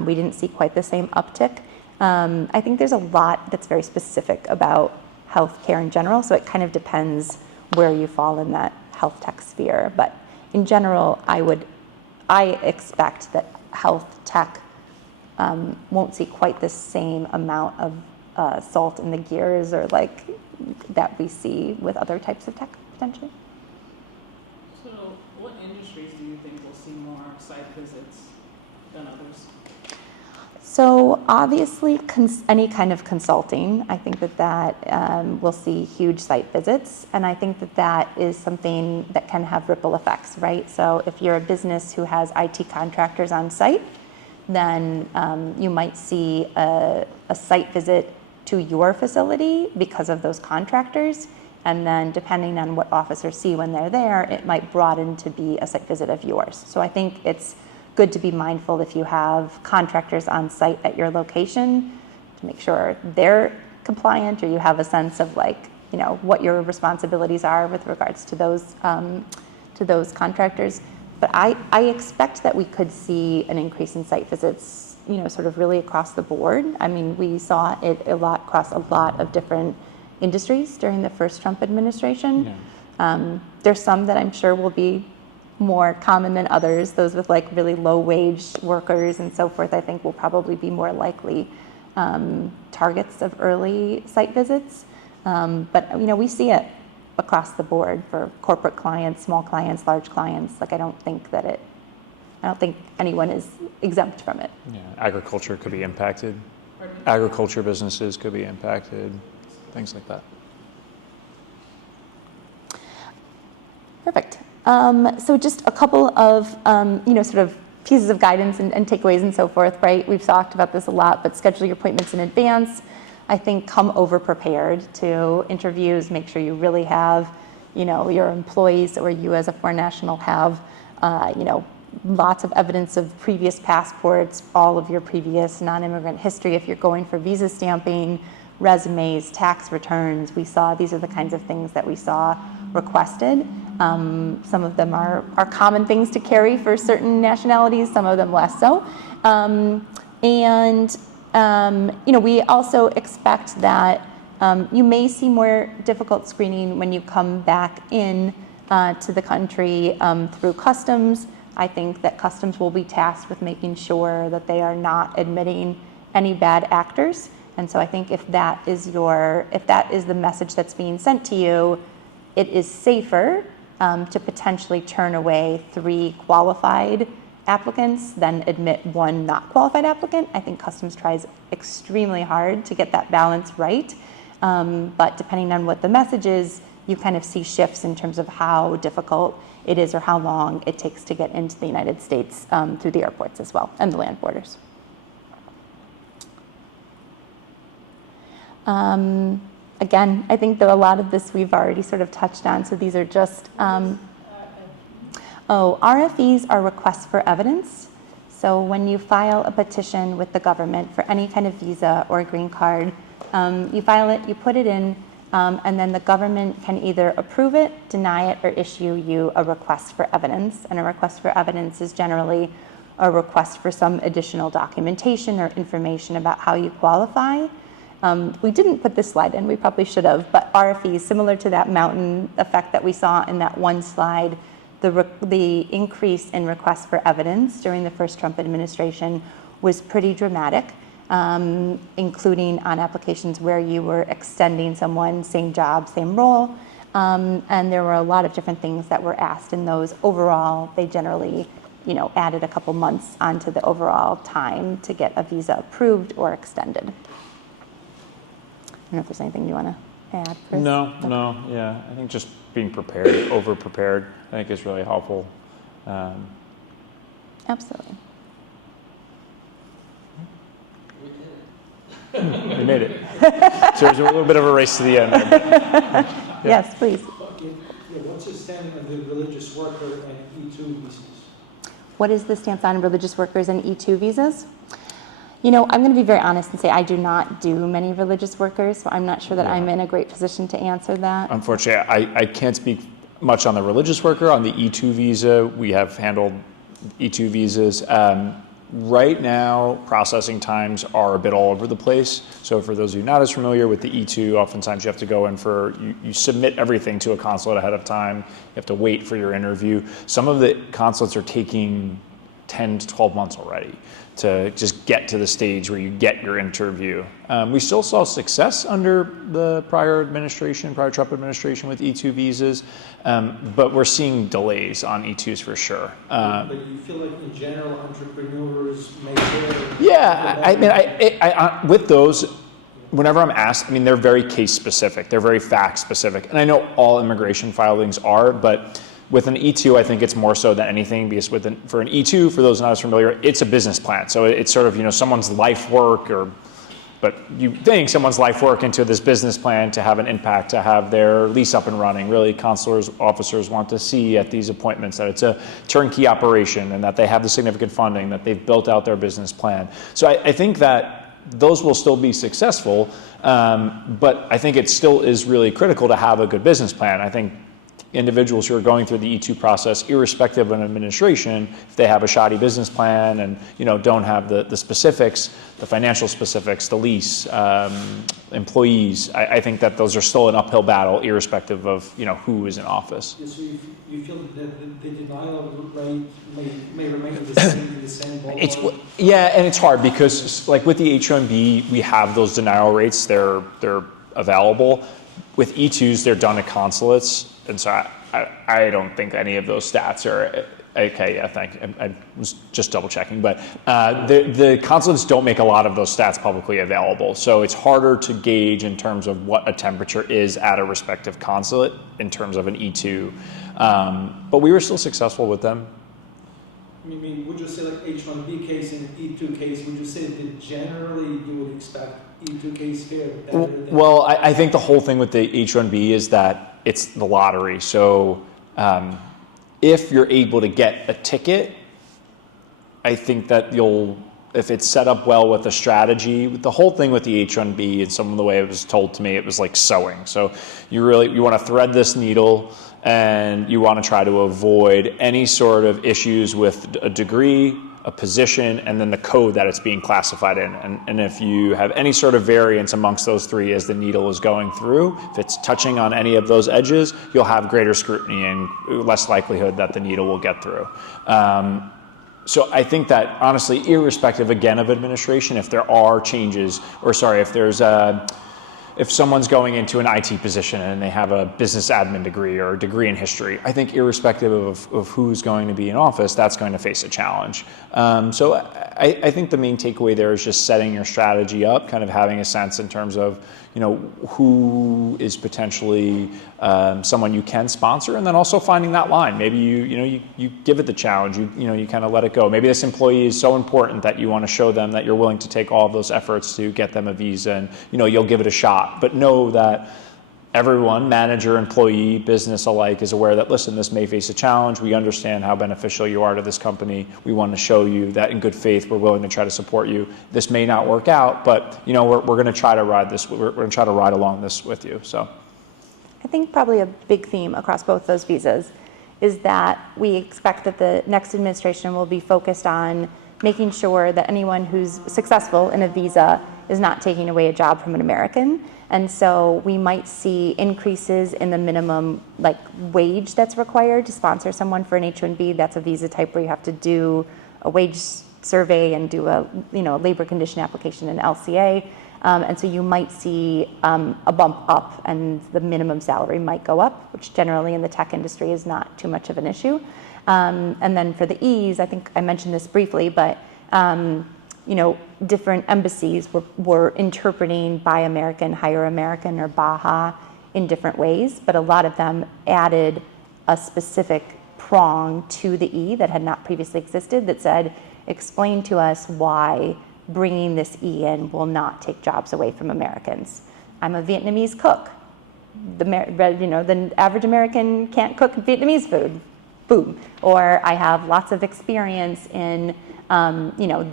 We didn't see quite the same uptick. I think there's a lot that's very specific about healthcare in general, so it kind of depends where you fall in that health tech sphere. But in general, I expect that health tech won't see quite the same amount of salt in the gears or like that we see with other types of tech potentially. So what industries do you think will see more site visits than others? So obviously, any kind of consulting, I think that will see huge site visits, and I think that is something that can have ripple effects, right? So if you're a business who has IT contractors on site, then you might see a site visit to your facility because of those contractors, and then depending on what officers see when they're there, it might broaden to be a site visit of yours. So I think it's good to be mindful if you have contractors on site at your location to make sure they're compliant, or you have a sense of what your responsibilities are with regards to those contractors. But I expect that we could see an increase in site visits, sort of really across the board. I mean, we saw it a lot across a lot of different industries during the first Trump administration. Yeah. There's some that I'm sure will be more common than others. Those with really low wage workers and so forth, I think will probably be more likely targets of early site visits. But we see it across the board for corporate clients, small clients, large clients. I don't think anyone is exempt from it. Yeah, agriculture could be impacted. Pardon? Agriculture businesses could be impacted, things like that. Perfect. So just a couple of, sort of pieces of guidance and takeaways and so forth, right? We've talked about this a lot, but schedule your appointments in advance. I think come over prepared to interviews. Make sure you really have, your employees or you as a foreign national have, lots of evidence of previous passports, all of your previous non-immigrant history. If you're going for visa stamping, resumes, tax returns, these are the kinds of things that we saw requested. Some of them are common things to carry for certain nationalities, some of them less so. We also expect that you may see more difficult screening when you come back in to the country through customs. I think that customs will be tasked with making sure that they are not admitting any bad actors. And so I think if that is the message that's being sent to you, it is safer to potentially turn away 3 qualified applicants than admit 1 not qualified applicant. I think customs tries extremely hard to get that balance right. But depending on what the message is, you kind of see shifts in terms of how difficult it is or how long it takes to get into the United States through the airports as well and the land borders. Again, I think that a lot of this we've already sort of touched on, so these are just, RFEs are requests for evidence. So when you file a petition with the government for any kind of visa or green card, you file it, you put it in, and then the government can either approve it, deny it, or issue you a request for evidence. And a request for evidence is generally a request for some additional documentation or information about how you qualify. We didn't put this slide in, we probably should have, but RFEs, similar to that mountain effect that we saw in that one slide, the increase in requests for evidence during the first Trump administration was pretty dramatic, including on applications where you were extending someone, same job, same role, and there were a lot of different things that were asked in those. Overall, they generally, added a couple months onto the overall time to get a visa approved or extended. I don't know if there's anything you want to add, Chris? No, yeah. I think just being prepared, over-prepared, I think is really helpful. Absolutely. We made it. So there's a little bit of a race to the end there. Yeah. Yes, please. What's your standing on the religious worker and E2 visas? What is the stance on religious workers and E2 visas? I'm going to be very honest and say I do not do many religious workers, so I'm not sure that I'm in a great position to answer that. Unfortunately, I can't speak much on the religious worker. On the E2 visa, we have handled E2 visas. Right now, processing times are a bit all over the place. So for those of you not as familiar with the E2, oftentimes you have to go in you submit everything to a consulate ahead of time. You have to wait for your interview. Some of the consulates are taking 10 to 12 months already to just get to the stage where you get your interview. We still saw success under the prior Trump administration with E2 visas, but we're seeing delays on E2s for sure. But you feel like in general entrepreneurs may care? Yeah, I with those, whenever I'm asked, they're very case specific, they're very fact specific, and I know all immigration filings are, but with an E2, I think it's more so than anything because for an E2, for those not as familiar, it's a business plan. So it's sort of, someone's life work but you think someone's life work into this business plan to have an impact, to have their lease up and running. Really, consular officers want to see at these appointments that it's a turnkey operation and that they have the significant funding, that they've built out their business plan. So I think that those will still be successful, but I think it still is really critical to have a good business plan. I think individuals who are going through the E2 process, irrespective of an administration, if they have a shoddy business plan and don't have the specifics, the financial specifics, the lease, employees, I think that those are still an uphill battle, irrespective of who is in office. Yeah, so you feel that the denial rate may remain in the same ballpark? And it's hard because like with the H-1B, we have those denial rates. They're available. With E2s, they're done at consulates. And so I don't think any of those stats are okay. Yeah, thank you. I was just double checking, but the consulates don't make a lot of those stats publicly available. So it's harder to gauge in terms of what a temperature is at a respective consulate in terms of an E2. But we were still successful with them. Would you say like H-1B case and E2 case, would you say that generally you would expect E2 case here better than... Well, I think the whole thing with the H-1B is that it's the lottery. So if you're able to get a ticket, I think that if it's set up well with a strategy, the whole thing with the H-1B and some of the way it was told to me, it was like sewing. So you want to thread this needle and you want to try to avoid any sort of issues with a degree, a position, and then the code that it's being classified in. And if you have any sort of variance amongst those three as the needle is going through, if it's touching on any of those edges, you'll have greater scrutiny and less likelihood that the needle will get through. So I think that honestly, irrespective again of administration, if there are changes, if someone's going into an IT position and they have a business admin degree or a degree in history, I think irrespective of who's going to be in office, that's going to face a challenge. So I think the main takeaway there is just setting your strategy up, kind of having a sense in terms of, who is potentially someone you can sponsor, and then also finding that line. Maybe you give it the challenge, you kind of let it go. Maybe this employee is so important that you want to show them that you're willing to take all of those efforts to get them a visa, and you'll give it a shot. But know that everyone, manager, employee, business alike, is aware that, listen, this may face a challenge. We understand how beneficial you are to this company. We want to show you that in good faith, we're willing to try to support you. This may not work out, but we're going to try to ride this. We're going to try to ride along this with you. So, I think probably a big theme across both those visas is that we expect that the next administration will be focused on making sure that anyone who's successful in a visa is not taking away a job from an American. And so we might see increases in the minimum wage that's required to sponsor someone for an H-1B. That's a visa type where you have to do a wage survey and do a labor condition application in LCA. And so you might see a bump up, and the minimum salary might go up, which generally in the tech industry is not too much of an issue. And then for the E's, I think I mentioned this briefly, but different embassies were interpreting Buy American, Hire American, or BAHA in different ways, but a lot of them added a specific prong to the E that had not previously existed that said, explain to us why bringing this E in will not take jobs away from Americans. I'm a Vietnamese cook. The average American can't cook Vietnamese food. Boom. Or I have lots of experience in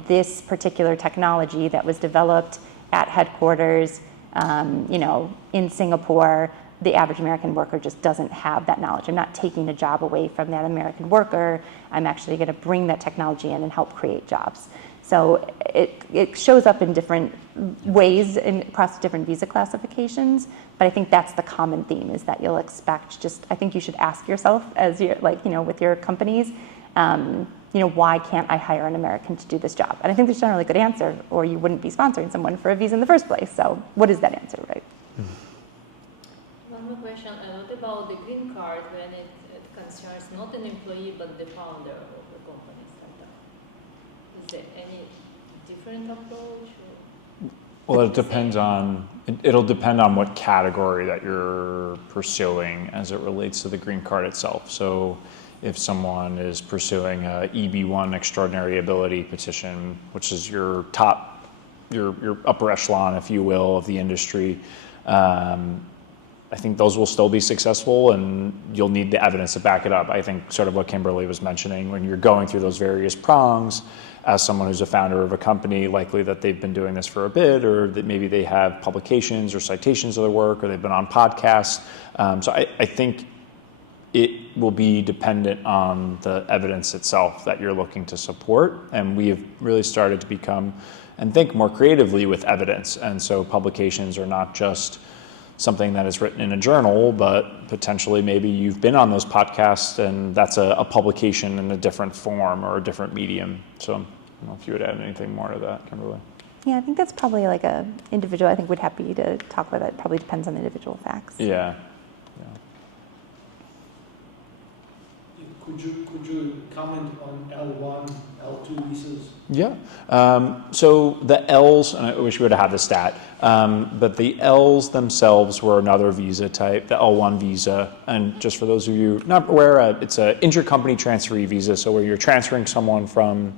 this particular technology that was developed at headquarters, in Singapore. The average American worker just doesn't have that knowledge. I'm not taking a job away from that American worker. I'm actually going to bring that technology in and help create jobs. So it shows up in different ways across different visa classifications, but I think that's the common theme, is that you'll expect I think you should ask yourself as you're with your companies, why can't I hire an American to do this job? And I think there's generally a good answer, or you wouldn't be sponsoring someone for a visa in the first place. So what is that answer, right? One more question. What about the green card when it concerns not an employee but the founder of the company startup? Is there any different approach? well, it'll depend on what category that you're pursuing as it relates to the green card itself. So if someone is pursuing a EB1 extraordinary ability petition, which is your upper echelon, if you will, of the industry, I think those will still be successful, and you'll need the evidence to back it up. I think sort of what Kimberly was mentioning, when you're going through those various prongs, as someone who's a founder of a company, likely that they've been doing this for a bit, or that maybe they have publications or citations of their work, or they've been on podcasts. So I think it will be dependent on the evidence itself that you're looking to support. And we have really started to become and think more creatively with evidence. And so publications are not just something that is written in a journal, but potentially maybe you've been on those podcasts and that's a publication in a different form or a different medium. So I don't know if you would add anything more to that, Kimberly. Yeah, I think that's probably like a individual. I think we'd happy to talk about that. It probably depends on the individual facts. Yeah. Could you comment on L1, L2 visas? Yeah. So the L's, and I wish we would have had the stat, but the L's themselves were another visa type, the L1 visa. And just for those of you not aware, it's an intercompany transferee visa. So where you're transferring someone from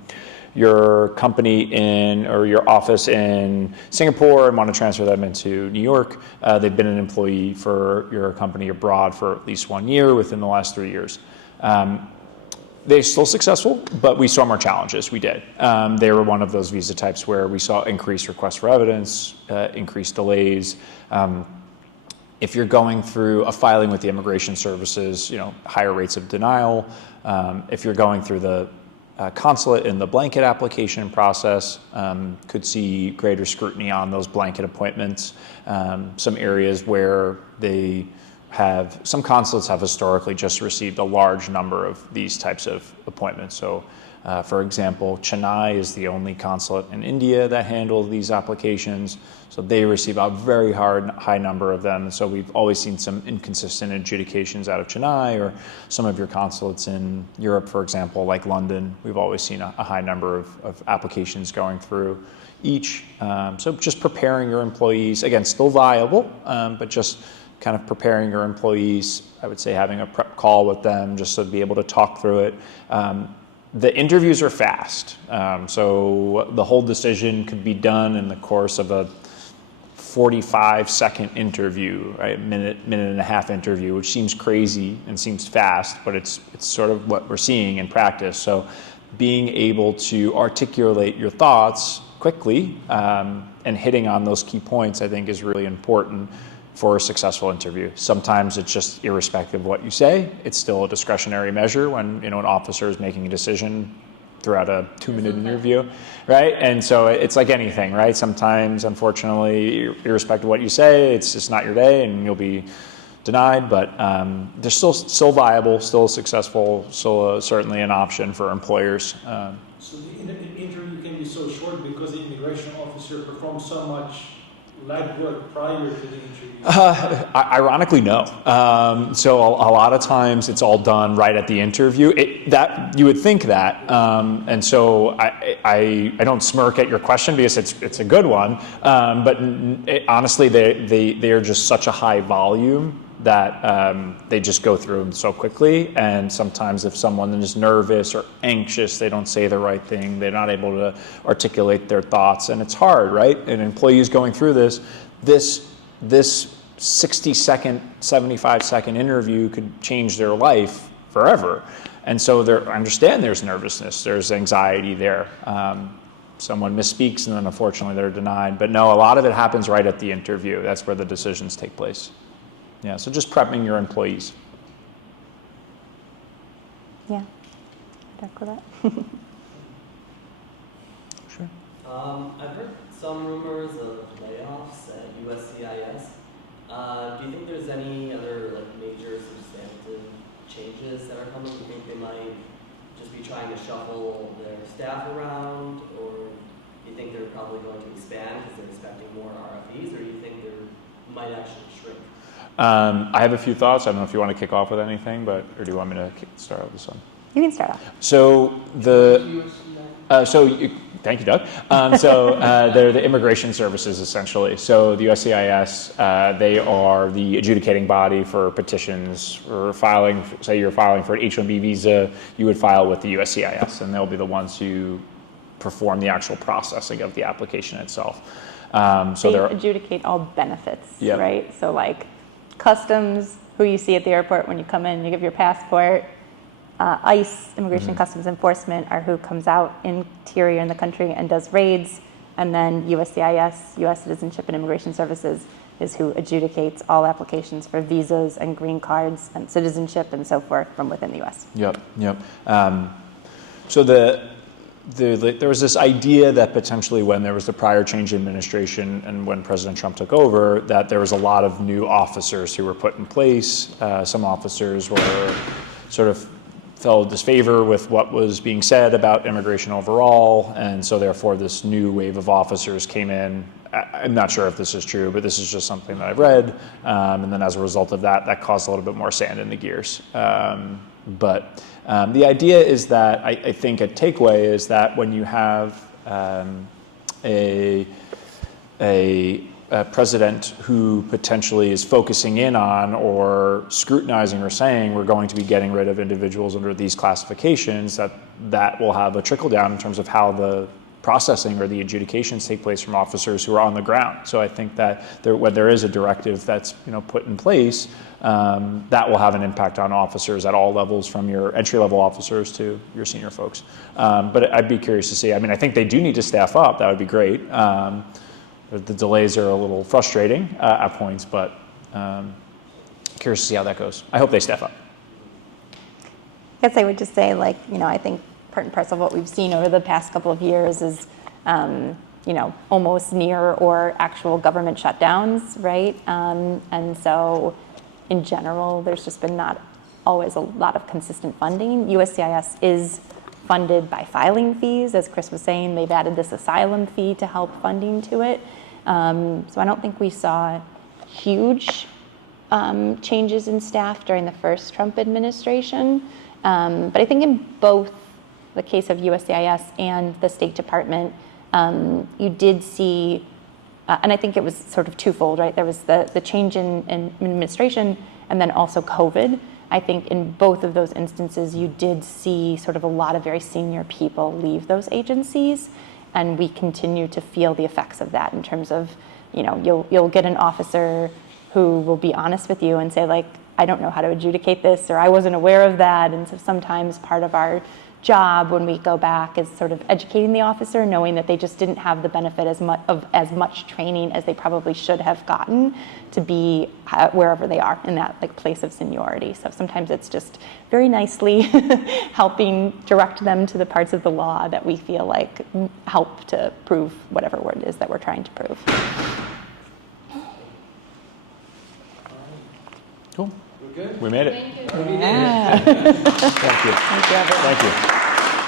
your company or your office in Singapore and want to transfer them into New York. They've been an employee for your company abroad for at least 1 year within the last 3 years. They're still successful, but we saw more challenges. We did. They were one of those visa types where we saw increased requests for evidence, increased delays. If you're going through a filing with the immigration services, higher rates of denial. If you're going through the consulate in the blanket application process, could see greater scrutiny on those blanket appointments. Some areas where some consulates have historically just received a large number of these types of appointments. So For example, Chennai is the only consulate in India that handles these applications, so they receive a very high number of them. So we've always seen some inconsistent adjudications out of Chennai, or some of your consulates in Europe, for example, like London. We've always seen a high number of applications going through each. So just preparing your employees, again, still viable, but just kind of preparing your employees, I would say having a prep call with them just to be able to talk through it. The interviews are fast, so the whole decision could be done in the course of a 45-second interview, right? minute and a half interview, which seems crazy and seems fast, but it's sort of what we're seeing in practice. So being able to articulate your thoughts quickly and hitting on those key points, I think, is really important for a successful interview. Sometimes it's just irrespective of what you say, it's still a discretionary measure when an officer is making a decision throughout a 2-minute interview, right? And so it's like anything, right? Sometimes, unfortunately, irrespective of what you say, it's just not your day and you'll be denied, but they're still viable, still successful, still certainly an option for employers. So the interview can be so short because the immigration officer performs so much legwork prior to the interview? Ironically, no. So a lot of times it's all done right at the interview. That you would think that, and so I don't smirk at your question because it's a good one. But honestly, they are just such a high volume that they just go through them so quickly. And sometimes if someone is nervous or anxious, they don't say the right thing, they're not able to articulate their thoughts, and it's hard, right? An employee is going through this 60-second, 75-second interview could change their life forever. And so I understand there's nervousness, there's anxiety there. Someone misspeaks and then unfortunately they're denied. But no, a lot of it happens right at the interview. That's where the decisions take place. Yeah, so just prepping your employees. Yeah, talk with that. Sure. I've heard some rumors of layoffs at USCIS. Do you think there's any other major substantive changes that are coming? Do you think they might just be trying to shuffle their staff around, or do you think they're probably going to expand because they're expecting more RFEs, or do you think they might actually shrink? I have a few thoughts. I don't know if you want to kick off with anything, or do you want me to start with this one? You can start off. So thank you, Doug. They're the immigration services, essentially. So the USCIS, they are the adjudicating body for petitions or filing. Say you're filing for an H-1B visa, you would file with the USCIS, and they'll be the ones who perform the actual processing of the application itself. They adjudicate all benefits, Yep. right? So like customs, who you see at the airport when you come in, you give your passport. ICE, Immigration Customs Enforcement, are who comes out interior in the country and does raids. And then USCIS, U.S. Citizenship and Immigration Services, is who adjudicates all applications for visas and green cards and citizenship and so forth from within the U.S. Yep. So there was this idea that potentially when there was the prior change in administration and when President Trump took over, that there was a lot of new officers who were put in place. Some officers were sort of fell in disfavor with what was being said about immigration overall, and so therefore this new wave of officers came in. I'm not sure if this is true, but this is just something that I've read, and then as a result of that, that caused a little bit more sand in the gears. But the idea is that I think a takeaway is that when you have a president who potentially is focusing in on or scrutinizing or saying we're going to be getting rid of individuals under these classifications, that will have a trickle down in terms of how the processing or the adjudications take place from officers who are on the ground. So I think that when there is a directive that's put in place, that will have an impact on officers at all levels, from your entry-level officers to your senior folks. But I'd be curious to see. I mean, I think they do need to staff up. That would be great. The delays are a little frustrating at points, but curious to see how that goes. I hope they step up. I guess I would just say, I think part and parcel of what we've seen over the past couple of years is, almost near or actual government shutdowns, right? And so, in general, there's just been not always a lot of consistent funding. USCIS is funded by filing fees. As Chris was saying, they've added this asylum fee to help funding to it. So I don't think we saw huge changes in staff during the first Trump administration. But I think in both the case of USCIS and the State Department, you did see, and I think it was sort of twofold, right? There was the change in administration and then also COVID. I think in both of those instances, you did see sort of a lot of very senior people leave those agencies, and we continue to feel the effects of that in terms of, you know, you'll get an officer who will be honest with you and say, like, I don't know how to adjudicate this, or I wasn't aware of that. And so sometimes part of our job when we go back is sort of educating the officer, knowing that they just didn't have the benefit as much training as they probably should have gotten to be wherever they are in that like place of seniority. So sometimes it's just very nicely helping direct them to the parts of the law that we feel like help to prove whatever word it is that we're trying to prove. Cool. We're good? We made it. Thank you. Yeah. Thank you. Thank you, everyone. Thank you.